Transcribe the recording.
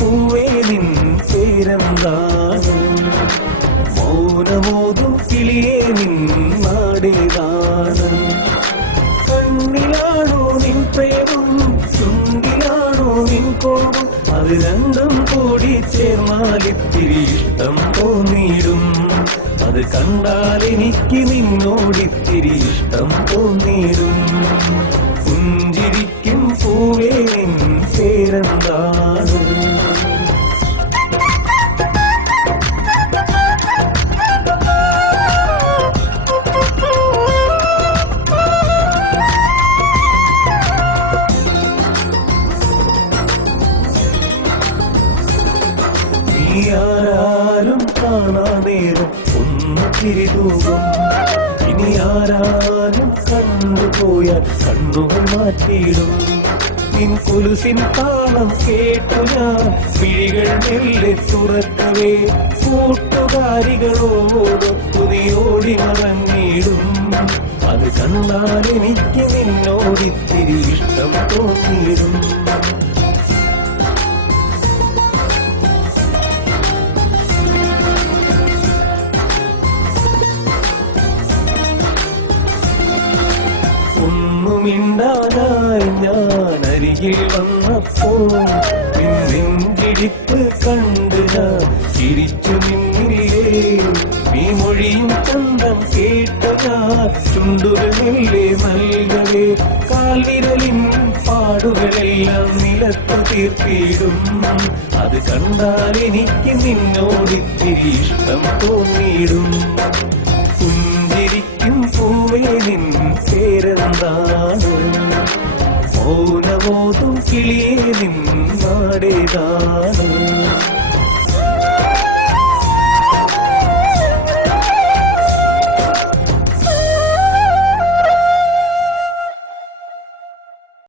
പൂവേ നിൻ പേരെന്താണ്? മൗനമോതും കിളിയേ നിൻ നാടേതാണ്? കണ്ണിലാണോ നിൻ പ്രേമം, ചുണ്ടിലാണോ നിൻ കോപം? അത് രണ്ടും കൂടി ചേർന്നാൽ ഇത്തിരി ഇഷ്ടം തോന്നിയിടും. അത് കണ്ടാൽ എനിക്ക് നിന്നോടിത്തിരി ഇഷ്ടം തോന്നിയിടും. പുഞ്ചിരിക്കും പൂവേ നിൻ പേരെന്താണ്? ആരാരും കാണാനേരം ഒന്ന് തിരിതൂകും. ഇനി ആരാരും കണ്ടുപോയാൽ കണ്ണുകൾ മാറ്റിയിടും. നിൻ കുലുസിൻ താളം കേട്ടു ഞാൻ വിഴികൾ മെല്ലെ തുറക്കവേ കൂട്ടുകാരികളോടൊത്തു നീ ഓടി മറഞ്ഞിടും. അത് കണ്ടാൽ എനിക്ക് നിന്നോടിത്തിരി ഇഷ്ടം തോന്നിയിടും. ഒന്നുമിണ്ടാതായി ഞാൻ അരികിൽ വന്നപ്പോൾ നെഞ്ചിടിപ്പ് കണ്ട് ഞാൻ ചിരിച്ചു നിന്നില്ലേ. നീ മൊഴിയും ചന്തം കേട്ട ഞാൻ ചുണ്ടുകൾ മെല്ലെ നൽകവേ കാൽവിരലിൻ പാടുകളെല്ലാം നിലത്തു തീർത്തിടും. അത് കണ്ടാൽ എനിക്ക് നിന്നോടിത്തിരി ഇഷ്ടം തോന്നിയിടും. പുഞ്ചിരിക്കും പൂവേ നിൻ പേരെന്താണ്? മൗനമോതും കിളിയേ നിൻ നാടേതാണ്?